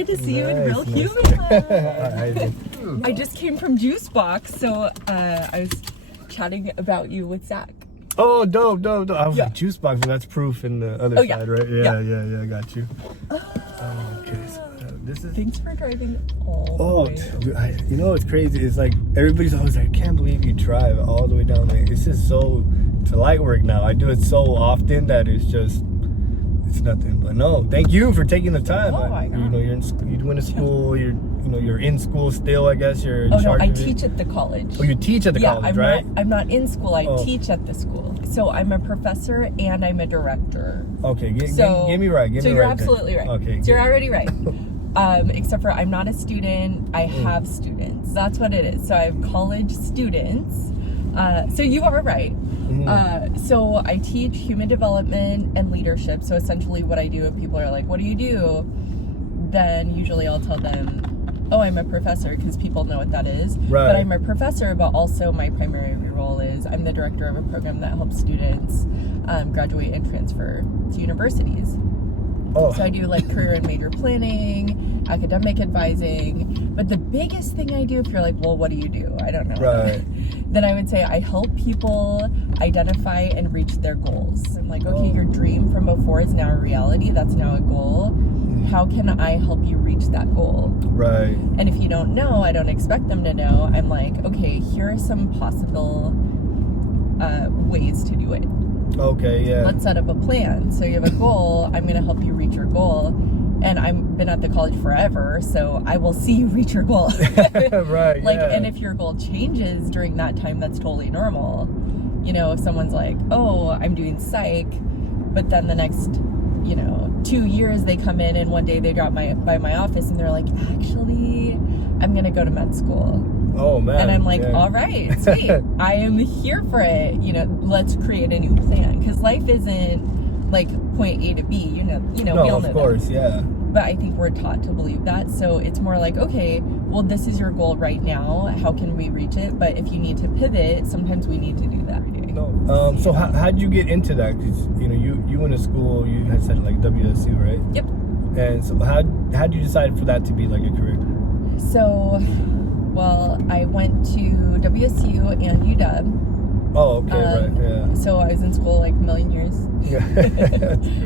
excited to see you in real human. I just came from Juice Box, so I was chatting about you with Zach. Oh, dope. I was like, Juice Box, but that's proof in the other side, right? Yeah, I got you. Okay, so this is... Thanks for driving all the way. Dude, you know what's crazy? It's like, everybody's always like, I can't believe you drive all the way down there. It's just so... It's light work now. I do it so often that it's just... It's nothing. But no, thank you for taking the time. You know, you're doing a school, you're in school still, I guess. You're in charge I of teach at the college. Oh, you teach at the college, right? I'm not in school. I teach at the school. So I'm a professor and I'm a director. Okay, get me right. So you're absolutely right. Okay. So you're already right. Except for I'm not a student. I have students. That's what it is. So I have college students. So you are right. So I teach human development and leadership. So essentially what I do, if people are like, what do you do? Then usually I'll tell them, oh, I'm a professor, because people know what that is. Right. But I'm a professor, but also my primary role is I'm the director of a program that helps students graduate and transfer to universities. So I do like career and major planning, academic advising. But the biggest thing I do, if you're like, well, what do you do? I don't know. Right. Then I would say I help people identify and reach their goals. I'm like, okay, your dream from before is now a reality. That's now a goal. How can I help you reach that goal? Right. And if you don't know, I don't expect them to know. I'm like, okay, here are some possible ways to do it. Okay, yeah. Let's set up a plan. So you have a goal. I'm going to help you reach your goal. And I've been at the college forever, so I will see you reach your goal. Right. And if your goal changes during that time, that's totally normal. You know, if someone's like, oh, I'm doing psych, but then the next, 2 years they come in and one day they drop by my office and they're like, actually, I'm going to go to med school. Oh, man. And I'm like, all right, sweet. I am here for it. Let's create a new plan. Because life isn't like point A to B. We all know of course, that. Yeah. But I think we're taught to believe that. So it's more like, okay, well, this is your goal right now. How can we reach it? But if you need to pivot, sometimes we need to do that. No. So how'd you get into that? Because, you went to school, you had said like WSU, right? Yep. And so how'd you decide for that to be like a career? So, well, I went to WSU and UW. Oh, okay, right, yeah. So I was in school like a million years. Yeah.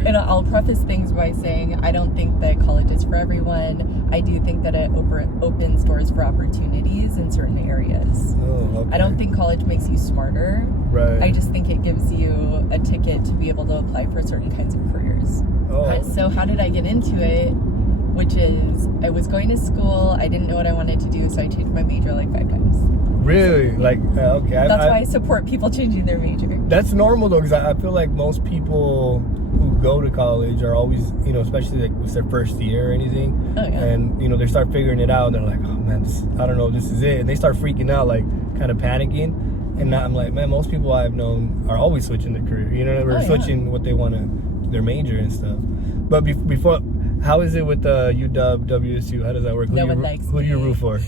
And I'll preface things by saying I don't think that college is for everyone. I do think that it opens doors for opportunities in certain areas. Oh, okay. I don't think college makes you smarter. Right. I just think it gives you a ticket to be able to apply for certain kinds of careers. Oh. So how did I get into it? Which is, I was going to school, I didn't know what I wanted to do, so I changed my major like 5 times. Really? Like, okay. That's why I support people changing their major. That's normal though, because I feel like most people who go to college are always, especially like it's their first year or anything. Oh, yeah. And, they start figuring it out and they're like, oh man, I don't know, this is it. And they start freaking out, like kind of panicking. And I'm like, man, most people I've known are always switching their career, or switching what they want to, their major and stuff. But before, how is it with UW, WSU? How does that work? No one likes me. Who do you root for?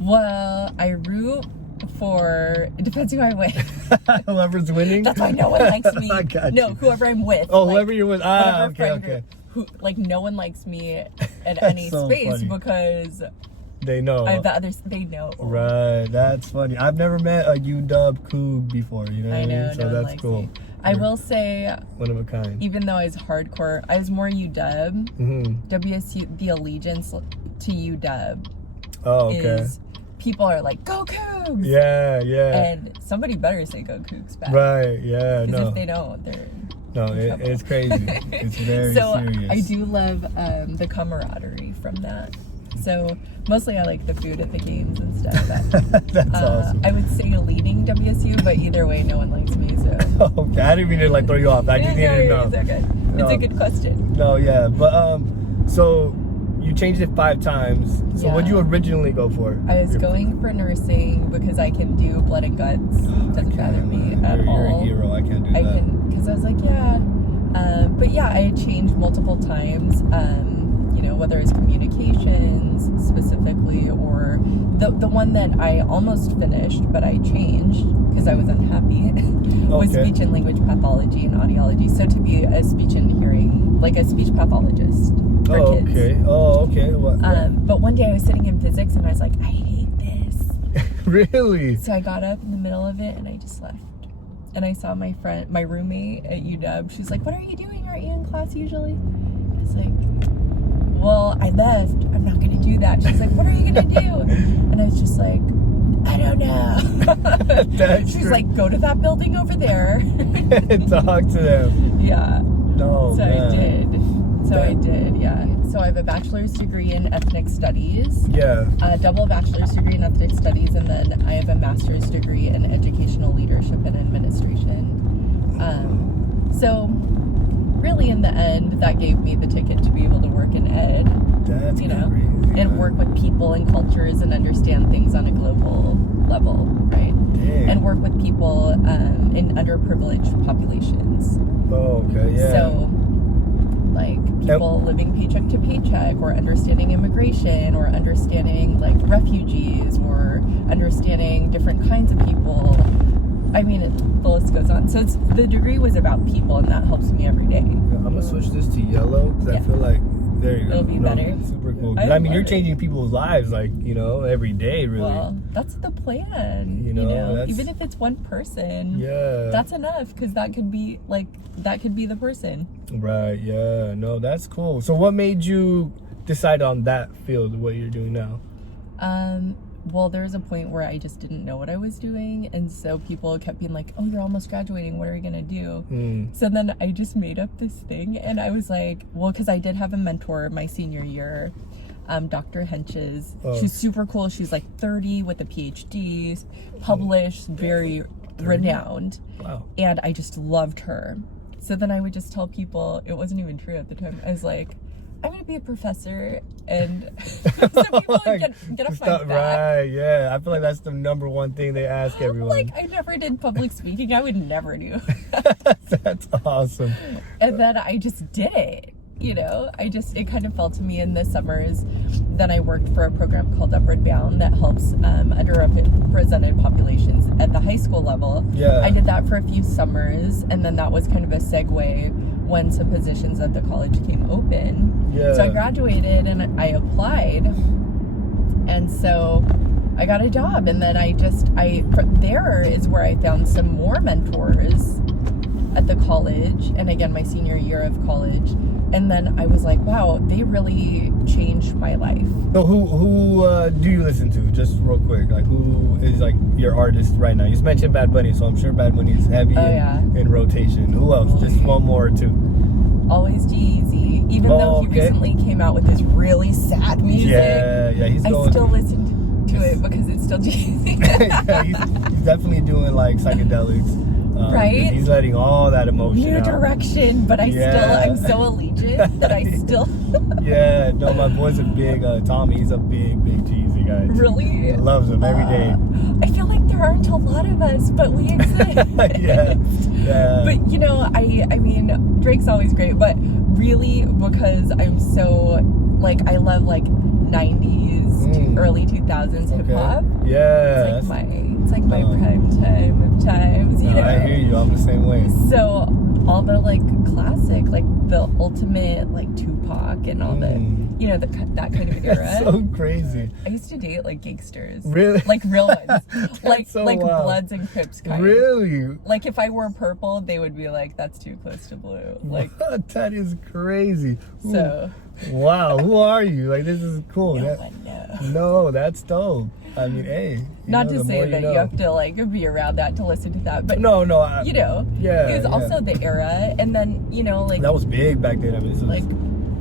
Well, I root for, it depends who I'm with. Whoever's winning? That's why no one likes me. I got No, you. whoever I'm with. Oh, whoever you're with. Okay. No one likes me at any so space funny. Because they know. the others, they know. Right, that's funny. I've never met a UW Coug before, you know what I mean? So no that's cool. Me. I will say, one of a kind. Even though I was hardcore, I was more UW. WSU, the allegiance to UW is, people are like, go Cougs! Yeah. And somebody better say go Cougs back. Right, yeah, Because if they don't, they're... No, it's crazy. It's very serious. I do love the camaraderie from that. So mostly I like the food at the games and stuff. That's awesome. I would say leading WSU, but either way, no one likes me. So okay, I didn't mean to like throw you off. I just needed to know. It's okay. It's a good question. No, yeah, but so you changed it 5 times. So what'd you originally go for? I was going for nursing because I can do blood and guts. Doesn't bother me at all. You're a hero. I can't do that. I can, because I was like, but yeah, I had changed multiple times. Whether it's communications specifically, or the one that I almost finished, but I changed because I was unhappy, was speech and language pathology and audiology. So to be a speech and hearing, like a speech pathologist. for Oh, kids. okay. Oh, okay. What? But one day I was sitting in physics and I was like, I hate this. Really? So I got up in the middle of it and I just left. And I saw my roommate at UW. She's like, what are you doing? Aren't you in class usually? I was like, well, I left. I'm not going to do that. She's like, what are you going to do? And I was just like, I don't know. She's like, go to that building over there. Talk to them. Yeah. No, So man. I did, yeah. So I have a bachelor's degree in ethnic studies. Yeah. A double bachelor's degree in ethnic studies, and then I have a master's degree in educational leadership and administration. So really in the end, that gave me the ticket to be able to work in ed. That's you know, crazy, and work with people and cultures and understand things on a global level, right? Dang. And work with people in underprivileged populations. Oh, okay, yeah. So, like, people living paycheck to paycheck, or understanding immigration, or understanding, like, refugees, or understanding different kinds of people. I mean, the list goes on. So the degree was about people, and that helps me every day. I'm going to switch this to yellow, because I feel like, there you go. It'll be better. Super cool. I I mean, you're love it. changing people's lives, like, you know, every day, really. Well, that's the plan. You know, that's- even if it's one person, Yeah. that's enough, because that could be the person. Right, yeah. No, that's cool. So what made you decide on that field, what you're doing now? Well, there was a point where I just didn't know what I was doing, and so people kept being like, oh, you're almost graduating, what are you gonna do? So then I just made up this thing, and I was like, well, because I did have a mentor my senior year, Dr. Henches. She's super cool. She's like 30 with a PhD, published, very renowned. Wow. And I just loved her. So then I would just tell people, it wasn't even true at the time, I was like, I'm gonna be a professor, and so people would get off my back. Right, yeah. I feel like that's the number one thing they ask everyone. Like, I never did public speaking. I would never do. That's awesome. And then I just did it. You know, it kind of fell to me in the summers. Then I worked for a program called Upward Bound that helps underrepresented populations at the high school level. Yeah. I did that for a few summers, and then that was kind of a segue when some positions at the college came open. Yeah. So I graduated and I applied, and so I got a job, and then there is where I found some more mentors at the college, and again, my senior year of college. And then I was like, wow, they really changed my life. So who do you listen to? Just real quick, like who is like your artist right now? You just mentioned Bad Bunny, so I'm sure Bad Bunny is heavy in rotation. Who else? Just one more or two. Always G-Eazy, even though he recently came out with this really sad music. Yeah, he's going. I still listen to it because it's still G-Eazy. Yeah, he's definitely doing like psychedelics. Right? He's letting all that emotion New out. direction, but I'm so allegiant that I still. Yeah, no, my boy's a big Tommy. He's a big Jeezy guy. Really? He loves him every day. I feel like there aren't a lot of us, but we exist. yeah. But you know, I mean, Drake's always great, but really because I'm so like I love like 90s to early 2000s hip hop. Yeah. It's like my prime time of times, you know. I hear you. I'm the same way. So all the like classic, like the ultimate like Tupac and all the, you know, that kind of era. That's so crazy. I used to date like gangsters. Really? Like real ones. like so like wild. Bloods and Crips kind. Really? Like if I wore purple, they would be like, that's too close to blue. Like what? That is crazy. So wow, who are you? Like this is cool. No one knows. No, that's dope. I mean, hey. Not to say that you have to like be around that to listen to that, but no, you know, yeah, it was also the era, and then you know, like that was big back then. I mean, this was, like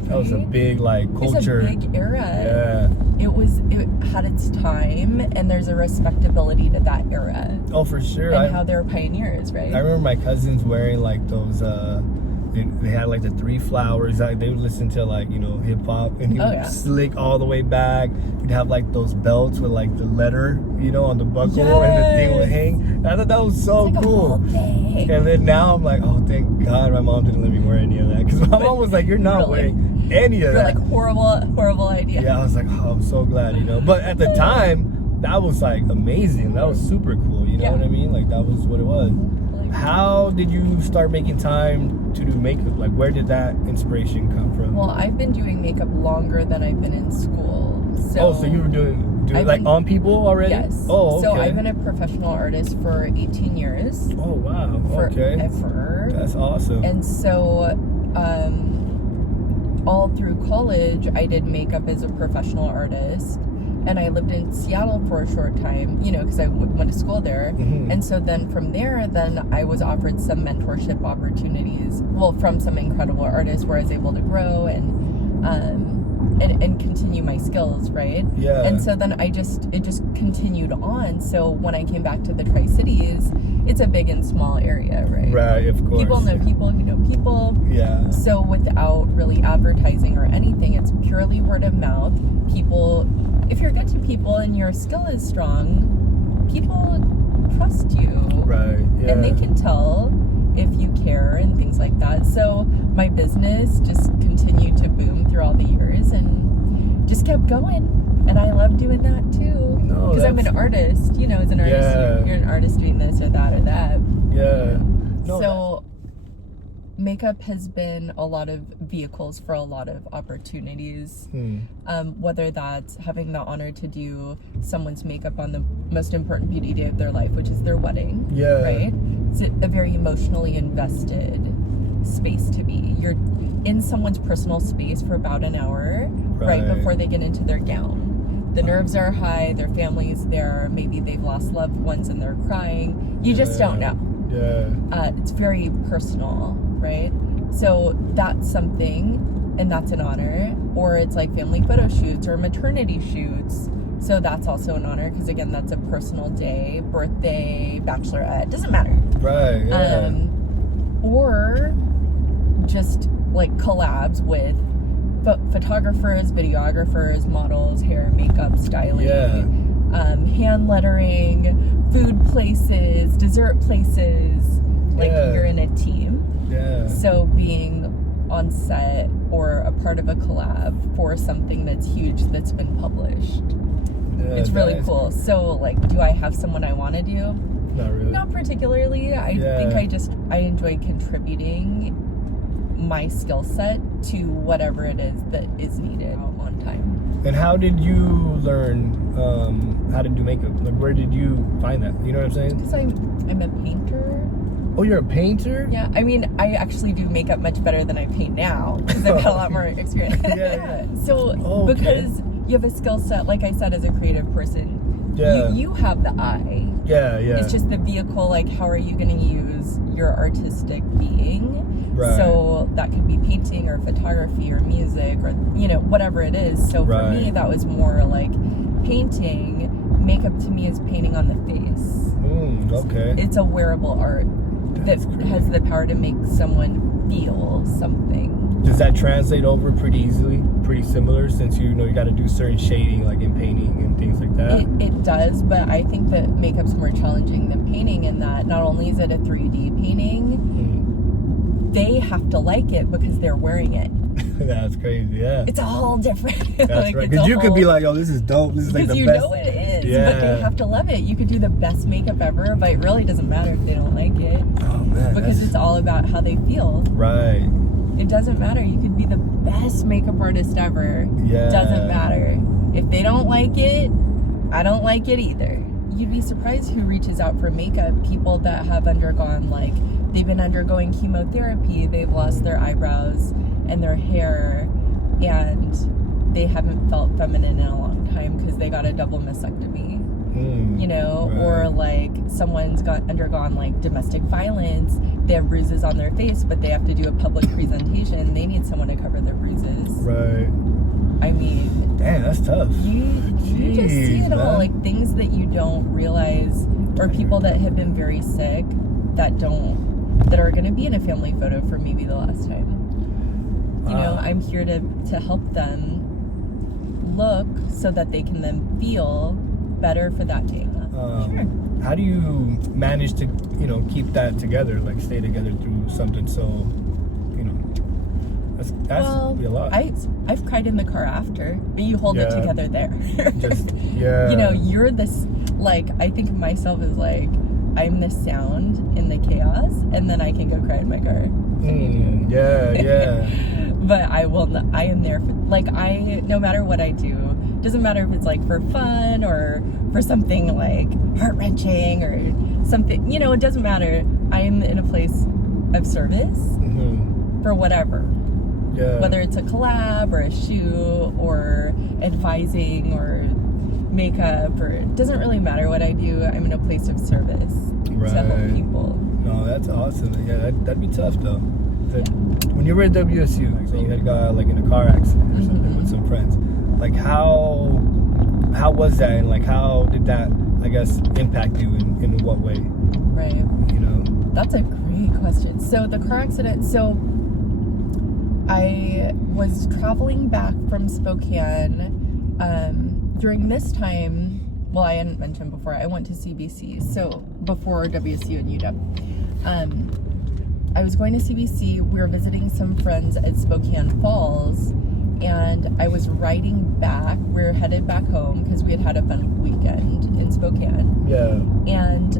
that was a big like culture. It's a big era. Yeah. It had its time, and there's a respectability to that era. Oh, for sure. And how they were pioneers, right? I remember my cousins wearing like those. They had like the 3 flowers. They would listen to like, you know, hip hop, and he would slick all the way back. He'd have like those belts with like the letter, you know, on the buckle, and the thing would hang. I thought that was so cool. And then now I'm like, oh, thank God my mom didn't let me wear any of that, because my mom was like, you're not wearing any of that. Like horrible idea. Yeah, I was like, oh, I'm so glad, you know. But at the time, that was like amazing. That was super cool. You know what I mean? Like that was what it was. how did you start making time to do makeup? Like, where did that inspiration come from? Well, I've been doing makeup longer than I've been in school. So so you were doing like on people already? Yes. Oh, okay. So I've been a professional artist for 18 years. Oh, wow. Okay. Forever. That's awesome. And so, all through college, I did makeup as a professional artist. And I lived in Seattle for a short time, you know, because I went to school there. Mm-hmm. And so then from there, then I was offered some mentorship opportunities, well, from some incredible artists where I was able to grow and continue my skills, right? Yeah. And so then it just continued on. So when I came back to the Tri-Cities, it's a big and small area, right? Right, of course. People know people who know people. Yeah. So without really advertising or anything, it's purely word of mouth. People, if you're good to people and your skill is strong, people trust you. Right, yeah. And they can tell if you care and things like that. So my business just continued to boom through all the years and just kept going. And I love doing that too. No, because I'm an artist, you know, as an artist, Yeah. you're an artist doing this or that or that. Yeah. No, So makeup has been a lot of vehicles for a lot of opportunities. Whether that's having the honor to do someone's makeup on the most important beauty day of their life, which is their wedding. Yeah. Right? It's a very emotionally invested space to be. You're in someone's personal space for about an hour right before they get into their gown. The nerves are high, their family's there, maybe they've lost loved ones and they're crying. You just don't know. Yeah. It's very personal, right? So that's something, and that's an honor. Or it's like family photo shoots or maternity shoots. So that's also an honor because, again, that's a personal day, birthday, bachelorette, doesn't matter. Right, yeah. Or just like collabs with photographers, videographers, models, hair, makeup, styling, hand lettering, food places, dessert places. Like you're in a team. Yeah. So being on set or a part of a collab for something that's huge that's been published. Yeah, it's really cool. So like, do I have someone I want to do? Not really. Not particularly. I think I enjoy contributing my skill set to whatever it is that is needed on time. And how did you learn how to do makeup? Like, where did you find that? You know what I'm saying? Because I'm a painter. Oh, you're a painter? Yeah, I mean, I actually do makeup much better than I paint now because I've had a lot more experience. Yeah. So because you have a skill set, like I said, as a creative person, you have the eye. Yeah. It's just the vehicle, like how are you going to use your artistic being? Right. So that could be painting or photography or music or, you know, whatever it is. So for me, that was more like painting. Makeup to me is painting on the face. Okay. It's a wearable art that has the power to make someone feel something. Does that translate over pretty easily? Pretty similar, since you know you got to do certain shading, like in painting and things like that? It does, but I think that makeup's more challenging than painting in that not only is it a 3D painting, they have to like it because they're wearing it. That's crazy, yeah. It's all different. That's like, right. Because you could be like, oh, this is dope. This is like the best. Because you know it is, but they have to love it. You could do the best makeup ever, but it really doesn't matter if they don't like it. Oh, man. Because it's all about how they feel. Right. It doesn't matter. You could be the best makeup artist ever. Yeah. Doesn't matter. If they don't like it, I don't like it either. You'd be surprised who reaches out for makeup. People that have undergone, like, they've been undergoing chemotherapy, they've lost their eyebrows and their hair, and they haven't felt feminine in a long time because they got a double mastectomy. You know, or like someone's undergone like domestic violence, they have bruises on their face, but they have to do a public presentation, they need someone to cover their bruises. Right. I mean, damn, that's tough. You just see it all, like things that you don't realize, or people that have been very sick that are going to be in a family photo for maybe the last time. You know, I'm here to help them look so that they can then feel better for that day. Sure. How do you manage to, you know, keep that together, like stay together through something so, you know, that's be a lot. I've cried in the car after, but you hold it together there. Just, You know, you're this, like, I think of myself as like I'm the sound in the chaos, and then I can go cry in my car. Yeah. But I am there for, like, no matter what I do, doesn't matter if it's like for fun or for something like heart-wrenching or something, you know, it doesn't matter. I am in a place of service for whatever. Yeah. Whether it's a collab or a shoot or advising or makeup, or it doesn't really matter what I do. I'm in a place of service to help people. No, that's awesome. Yeah, that'd be tough though. When you were at WSU, like, so you had got out like in a car accident or something with some friends. Like how was that, and like how did that, I guess, impact you in what way? Right. You know. That's a great question. So the car accident. So I was traveling back from Spokane. During this time, well, I hadn't mentioned before, I went to CBC, so before WSU and UW. I was going to CBC, we were visiting some friends at Spokane Falls, and I was riding back, we were headed back home, because we had a fun weekend in Spokane. Yeah. And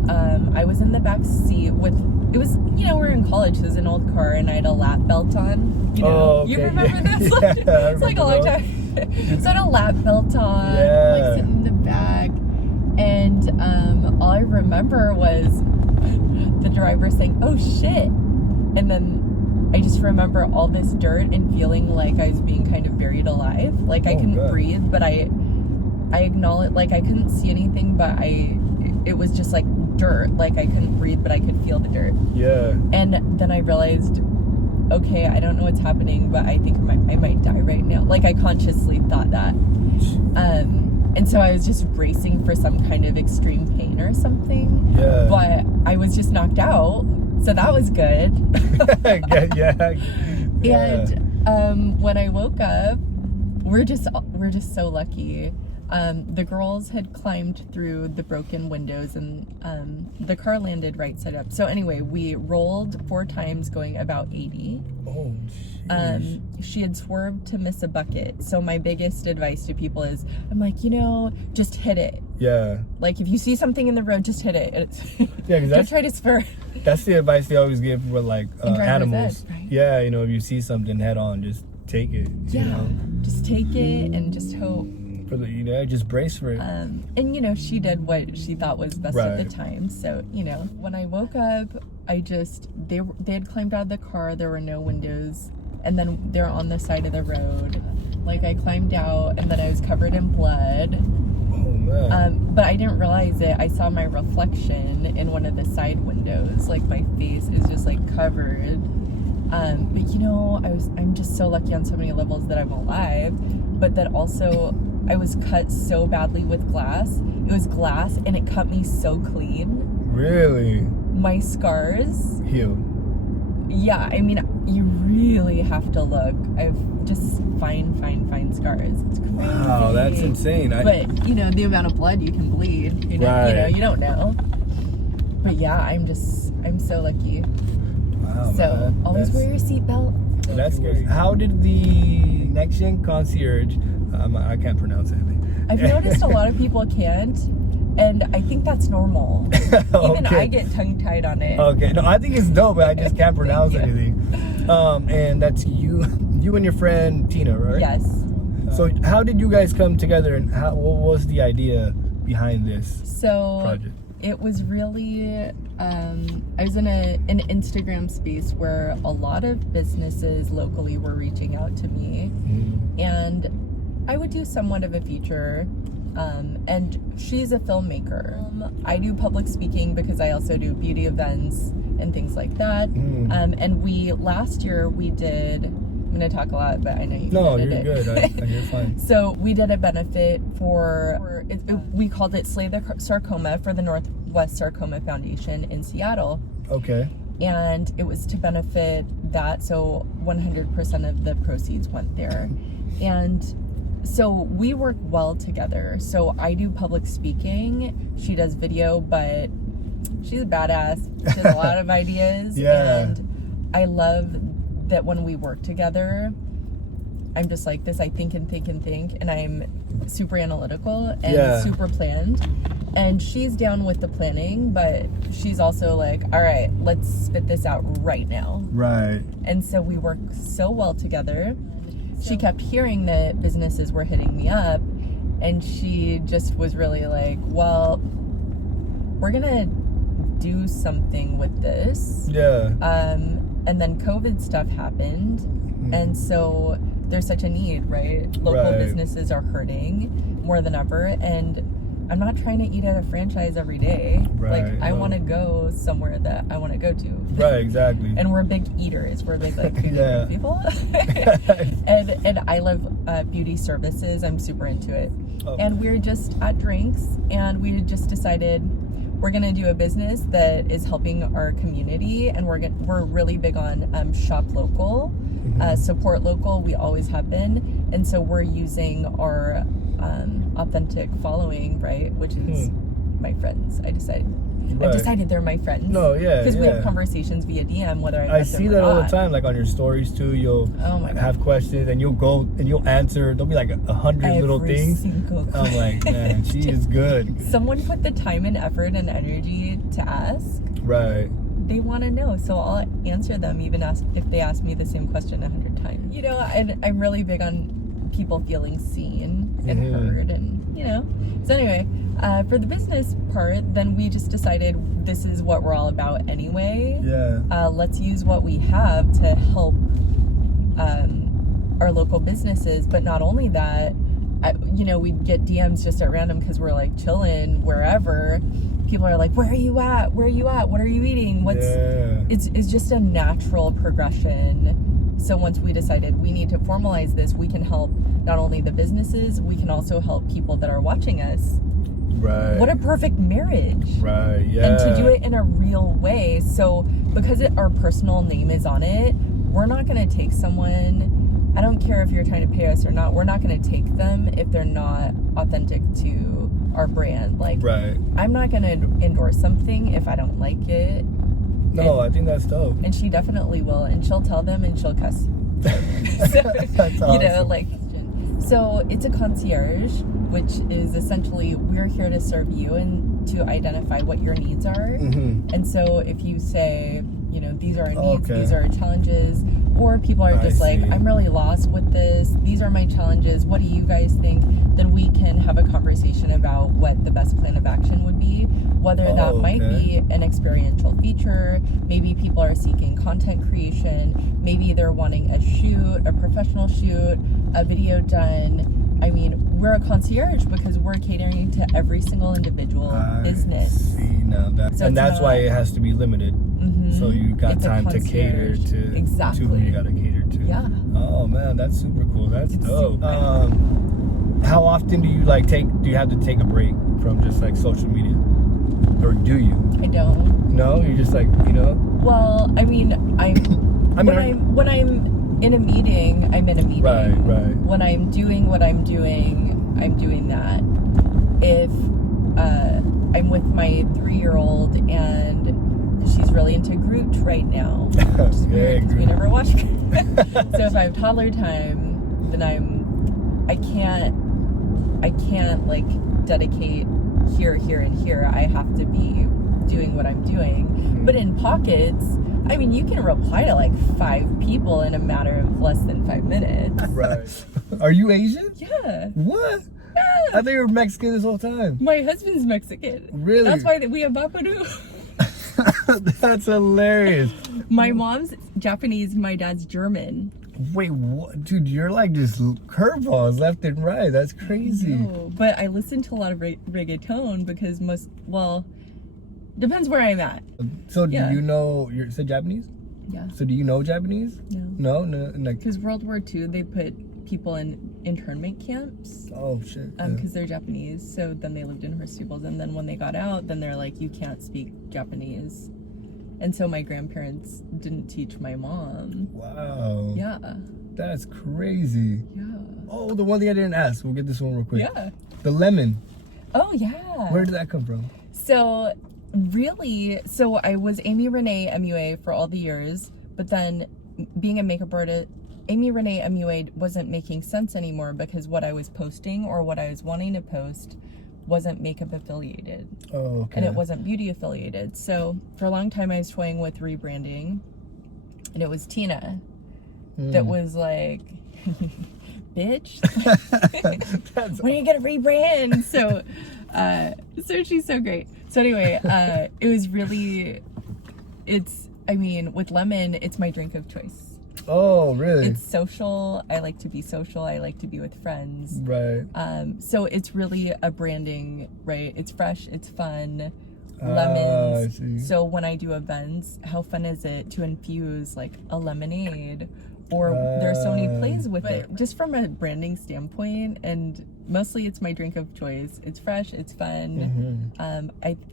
I was in the back seat with, it was, you know, we're in college, so it was an old car, and I had a lap belt on. You know, okay. You remember this? Yeah, It's like a long time. So I had a lap belt on, like sitting in the back, and all I remember was the driver saying, "Oh shit," and then I just remember all this dirt and feeling like I was being kind of buried alive, like I couldn't breathe, but I acknowledged, like I couldn't see anything, but it was just like dirt, like I couldn't breathe, but I could feel the dirt. Yeah. And then I realized, okay, I don't know what's happening, but I think I might die right now. Like I consciously thought that. And so I was just bracing for some kind of extreme pain or something. Yeah. But I was just knocked out, so that was good. yeah. And when I woke up, we're just so lucky. The girls had climbed through the broken windows, and the car landed right side up. So anyway, we rolled 4 times going about 80. Oh, jeez. She had swerved to miss a bucket. So my biggest advice to people is, I'm like, you know, just hit it. Yeah. Like if you see something in the road, just hit it. Yeah, because don't try to spur. That's the advice they always give with like animals. Right? Yeah, you know, if you see something head on, just take it. Yeah. You know? Just take it and just hope. You know, just brace for it. And you know, she did what she thought was best at the time. So, you know, when I woke up, they had climbed out of the car. There were no windows, and then they're on the side of the road. Like I climbed out, and then I was covered in blood. Oh man. But I didn't realize it. I saw my reflection in one of the side windows. Like my face is just like covered. But you know, I'm just so lucky on so many levels that I'm alive. But that also, I was cut so badly with glass. It was glass, and it cut me so clean. Really? My scars heal. Yeah, I mean, you really have to look. I've just fine scars. It's crazy. Wow, that's insane. But you know, the amount of blood you can bleed. You know, you don't know. But yeah, I'm so lucky. Wow. So man. always wear your seatbelt. That's scary. How did the Connection Concierge? I can't pronounce anything. I've noticed a lot of people can't, and I think that's normal. Even I get tongue-tied on it. Okay, no, I think it's dope, but I just can't pronounce anything. And that's you and your friend Tina, right? Yes. So how did you guys come together, and what was the idea behind this project? It was really, I was in an Instagram space where a lot of businesses locally were reaching out to me, and I would do somewhat of a feature, and she's a filmmaker. I do public speaking because I also do beauty events and things like that. And last year we did, I'm going to talk a lot, but I know you can edit it. No, you're good. You're fine. So we did a benefit we called it Slay the Sarcoma for the Northwest Sarcoma Foundation in Seattle. Okay. And it was to benefit that, so 100% of the proceeds went there. And so we work well together. So I do public speaking, she does video, but she's a badass. She has a lot of ideas. Yeah. And I love that when we work together, I'm just like this. I think and think and think, and I'm super analytical and super planned. And she's down with the planning, but she's also like, all right, let's spit this out right now. Right. And so we work so well together. She kept hearing that businesses were hitting me up, and she just was really like, well, we're gonna do something with this. Yeah. And then COVID stuff happened, and so there's such a need, right? Local businesses are hurting more than ever, and I'm not trying to eat at a franchise every day. Right. Like, I want to go somewhere that I want to go to. Right, exactly. And we're big eaters. We're big, like, food Yeah. people. and I love beauty services. I'm super into it. Oh. And we're just at drinks, and we just decided we're going to do a business that is helping our community, and we're really big on shop local, support local. We always have been. And so we're using our authentic following, right, which is my friends. I've decided they're my friends. No, yeah, because we have conversations via DM, whether I see that all the time, like on your stories too. You'll have questions, and you'll go and you'll answer. There'll be like 100 little things. I'm like, man, she is good. Someone put the time and effort and energy to ask. Right. They want to know, so I'll answer them, even if they ask me the same question 100 times. You know, and I'm really big on people feeling seen and heard, and you know. So anyway, for the business part, then we just decided this is what we're all about anyway. Yeah. Let's use what we have to help our local businesses. But not only that, you know, we get DMs just at random because we're like chilling wherever. People are like, where are you at? Where are you at? What are you eating? It's just a natural progression. So once we decided we need to formalize this, we can help not only the businesses, we can also help people that are watching us. Right. What a perfect marriage. Right, yeah. And to do it in a real way. So because our personal name is on it, we're not going to take someone, I don't care if you're trying to pay us or not, we're not going to take them if they're not authentic to our brand. Like, I'm not going to endorse something if I don't like it. No, I think that's dope. And she definitely will, and she'll tell them, and she'll cuss. That's awesome. You know, like, so it's a concierge, which is essentially we're here to serve you and to identify what your needs are. And so if you say, you know, these are our needs, these are our challenges, or people are just like, I'm really lost with this, these are my challenges, what do you guys think? Then we can have a conversation about what the best plan of action would be, whether that might be an experiential feature, maybe people are seeking content creation, maybe they're wanting a shoot, a professional shoot, a video done. I mean, we're a concierge because we're catering to every single individual business. See, now that's why it has to be limited. So you got time to cater to who you got to cater to. Yeah. Oh man, that's super cool. That's dope. How often do you do you have to take a break from just like social media, or do you? I don't. No, you're just like, you know. Well, I mean, when I'm in a meeting, I'm in a meeting. Right. When I'm doing what I'm doing that. If I'm with my 3-year-old and she's really into Groot right now, which is weird because we never watch Groot. So if I have toddler time, then I can't like dedicate here, and here. I have to be doing what I'm doing. But in pockets, I mean, you can reply to like 5 people in a matter of less than 5 minutes. Right. Are you Asian? Yeah. What? Yeah. I thought you were Mexican this whole time. My husband's Mexican. Really? That's why we have Baparu. That's hilarious. My mom's Japanese, my dad's German. Wait, what? Dude, you're like just curveballs left and right. That's crazy. No, but I listen to a lot of reggaeton because depends where I'm at. So do you know, you said Japanese? Yeah. So do you know Japanese? No. No? Like, because World War II, they put people in internment camps. Oh, shit. Because they're Japanese. So then they lived in Horstibles. And then when they got out, then they're like, you can't speak Japanese. And so my grandparents didn't teach my mom. Wow. Yeah. That's crazy. Yeah. Oh, the one thing I didn't ask. We'll get this one real quick. Yeah. The lemon. Oh, yeah. Where did that come from? So I was Amy Renee MUA for all the years, but then being a makeup artist, Amy Renee MUA wasn't making sense anymore because what I was posting or what I was wanting to post wasn't makeup affiliated. Oh, okay. And it wasn't beauty affiliated. So for a long time I was toying with rebranding, and it was Tina that was like, bitch, when are you gonna rebrand? So she's so great. So anyway, it was really, with lemon, it's my drink of choice. Oh, really? It's social. I like to be social. I like to be with friends. Right. So it's really a branding, right? It's fresh. It's fun. Lemons. I see. So when I do events, how fun is it to infuse like a lemonade? Or there's so many plays with it, just from a branding standpoint. And mostly it's my drink of choice. It's fresh. It's fun.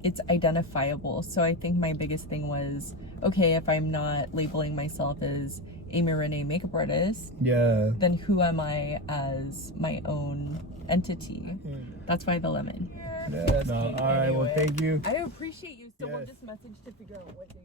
It's identifiable. So I think my biggest thing was, okay, if I'm not labeling myself as Amy Renee makeup artist, then who am I as my own entity? That's why the lemon. Yeah, no. All right, well, thank you. I appreciate you. So we'll just message to figure out what day.